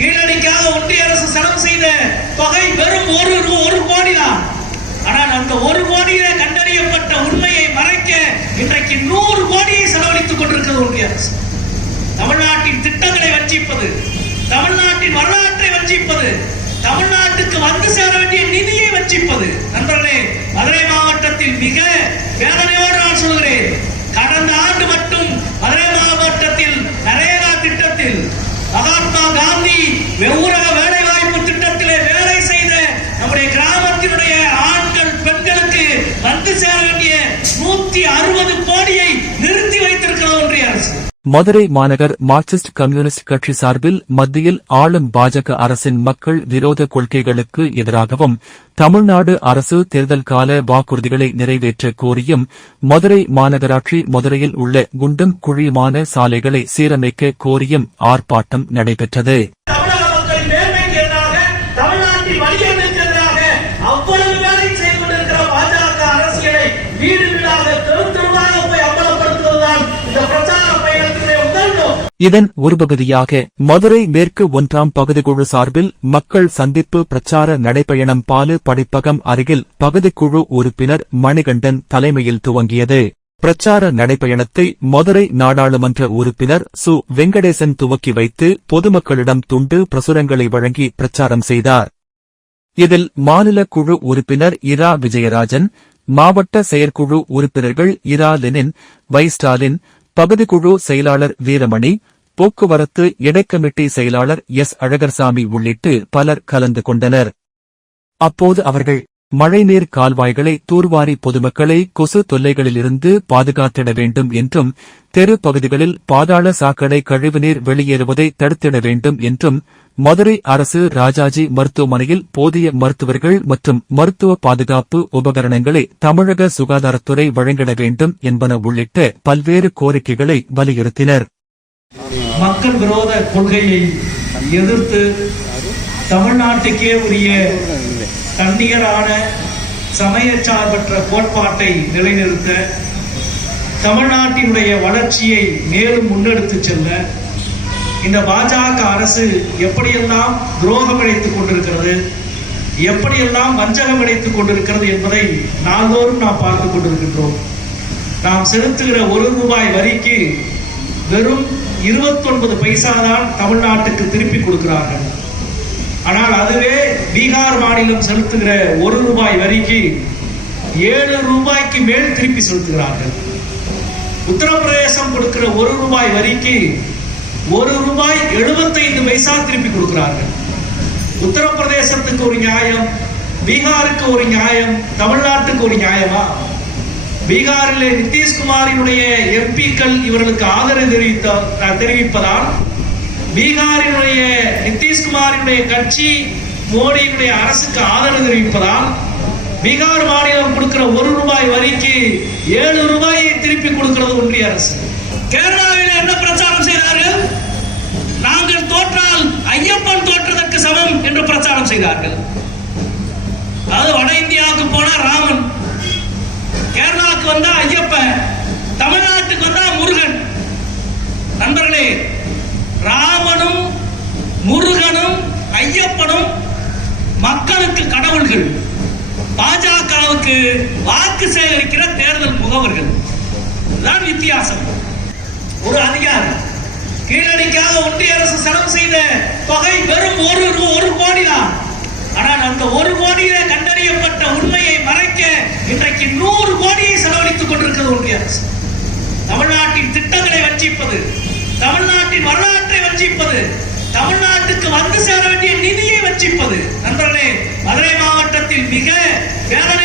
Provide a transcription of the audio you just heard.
கீழடிக்காக ஒன்றிய அரசு செலவு செய்த தொகை வெறும் ஒரு ரூ- ஒரு கோடி தான். ஆனால் அந்த ஒரு கோடியில கண்டறியப்பட்ட உண்மையை மறைக்க இன்றைக்கு நூறு கோடியை செலவழித்துக் கொண்டிருக்கிறது ஒன்றிய அரசு. தமிழ்நாட்டின் திட்டங்களை வஞ்சிப்பது தமிழ்நாட்டின் வரலாற்றை வஞ்சிப்பது தமிழ்நாட்டுக்கு வந்து சேர வேண்டிய நிதியை வஞ்சிப்பது. நண்பர்களே மதுரை மாவட்டத்தில் மிக வேதனையோடு நான் சொல்கிறேன் கடந்த ஆண்டு மட்டும் வந்து சேர வேண்டிய நூத்தி அறுபது கோடியை நிறுத்தி வைத்திருக்கிறது ஒன்றிய அரசு. மதுரை மாநகர் மார்க்சிஸ்ட் கம்யூனிஸ்ட் கட்சி சார்பில் மத்தியில் ஆளும் பாஜக அரசின் மக்கள் விரோத கொள்கைகளுக்கு எதிராகவும் தமிழ்நாடு அரசு தேர்தல் கால வாக்குறுதிகளை நிறைவேற்ற கோரியும் மதுரை மாநகராட்சி மதுரையில் உள்ள குண்டும் குழியுமான சாலைகளை சீரமைக்க கோரியும் ஆர்ப்பாட்டம் நடைபெற்றது. இதன் ஒரு பகுதியாக மதுரை மேற்கு ஒன்றாம் பகுதிக்குழு சார்பில் மக்கள் சந்திப்பு பிரச்சார நடைபயணம் பாலு படிப்பகம் அருகில் பகுதிக்குழு உறுப்பினர் மணிகண்டன் தலைமையில் துவங்கியது. பிரச்சார நடைபயணத்தை மதுரை நாடாளுமன்ற உறுப்பினர் சு. வெங்கடேசன் துவக்கி வைத்து பொதுமக்களிடம் துண்டு பிரசுரங்களை வழங்கி பிரச்சாரம் செய்தார். இதில் மாநில குழு உறுப்பினர் இரா. விஜயராஜன் மாவட்ட செயற்குழு உறுப்பினர்கள் இரா. லெனின் வை ஸ்டாலின் பகுதிக்குழு செயலாளர் வீரமணி போக்குவரத்து இடைக்கமிட்டி செயலாளர் எஸ். அழகர்சாமி உள்ளிட்டு பலர் கலந்து கொண்டனர். அப்போது அவர்கள் மழைநீர் கால்வாய்களை தூர்வாரி பொதுமக்களை கொசு தொல்லைகளிலிருந்து பாதுகாத்திட வேண்டும் என்றும் தெரு பகுதிகளில் பாதாள சாக்கடை கழிவுநீர் வெளியேறுவதை தடுத்திட வேண்டும் என்றும் மதுரை அரசு ராஜாஜி மருத்துவமனையில் போதிய மருத்துவர்கள் மற்றும் மருத்துவ பாதுகாப்பு உபகரணங்களை தமிழக சுகாதாரத்துறை வழங்கிட வேண்டும் என்பன உள்ளிட்ட பல்வேறு கோரிக்கைகளை வலியுறுத்தினர். மக்கள் விரோத கொள்கையை எதிர்த்து தமிழ்நாட்டுக்கே உரிய தன்னிகரான சமயச்சார்பற்ற கோட்பாட்டை நிலைநிறுத்த தமிழ்நாட்டினுடைய வளர்ச்சியை மேலும் முன்னெடுத்துச் செல்ல இந்த பாஜக அரசு எப்படியெல்லாம் துரோகம் இழைத்துக் கொண்டிருக்கிறது எப்படியெல்லாம் வஞ்சகம் இழைத்துக் கொண்டிருக்கிறது என்பதை நாள்தோறும் நாம் பார்த்துக் கொண்டிருக்கின்றோம். நாம் செலுத்துகிற ஒரு ரூபாய் வரிக்கு வெறும் 29 பைசா தான் தமிழ்நாட்டுக்கு திருப்பி கொடுக்கிறார்கள். ஆனால் அதுவே பீகார் மாநிலம் செலுத்துகிற ஒரு ரூபாய் வரிக்கு ஏழு ரூபாய்க்கு மேல் திருப்பி செலுத்துகிறார்கள். உத்தரப்பிரதேசம் கொடுக்கிற ஒரு ரூபாய் வரிக்கு ஒரு ரூபாய் 75 பைசா திருப்பி கொடுக்கிறார்கள். உத்தரப்பிரதேசத்துக்கு ஒரு நியாயம் பீகாருக்கு ஒரு நியாயம் தமிழ்நாட்டுக்கு ஒரு நியாயமா? பீகாரில் நிதிஷ்குமாரினுடைய எம்பிக்கள் இவர்களுக்கு ஆதரவு தெரிவித்த தெரிவிப்பதால் பீகாரினுடைய நிதிஷ்குமாரினுடைய கட்சி மோடியினுடைய அரசுக்கு ஆதரவு தெரிவிப்பதால் பீகார் மாநிலம் கொடுக்கிற ஒரு ரூபாய் வரிக்கு ஏழு ரூபாயை திருப்பி கொடுக்கிறது ஒன்றிய அரசு. கேரளாவில் என்ன பிரச்சாரம் செய்தார்கள்? நாங்கள் தோற்றால் ஐயப்பன் தோற்றதற்கு சமம் என்று பிரச்சாரம் செய்தார்கள். அதாவது வட இந்தியாவுக்கு போனா ராமன் கேரளாவுக்கு வந்தா ஐயப்பன் தமிழ்நாட்டுக்கு வந்தா முருகன். நண்பர்களே ராமனும் முருகனும் ஐயப்பனும் மக்களுக்கு கடவுள்கள். பாஜகவுக்கு வாக்கு சேகரிக்கிற தேர்தல் முகவர்கள். தான் வித்தியாசம். ஒரு அதிகாரம். கீழடிக்காக ஒன்றிய அரசு செலவு செய்த தொகை வெறும் ஒரு ரூ- ஒரு கோடி தான். ஆனால் அந்த ஒரு கோடியில கண்டறியப்பட்ட உண்மையை மறைக்க இன்றைக்கு நூறு கோடியை செலவழித்துக் கொண்டிருக்கிறது ஒன்றிய அரசு. தமிழ்நாட்டின் திட்டங்களை தமிழ்நாட்டின் வரலாற்றை வஞ்சிப்பது தமிழ்நாட்டுக்கு வந்து சேர வேண்டிய நிதியை வஞ்சிப்பது. நண்பர்களே மதுரை மாவட்டத்தில் மிக வேதனை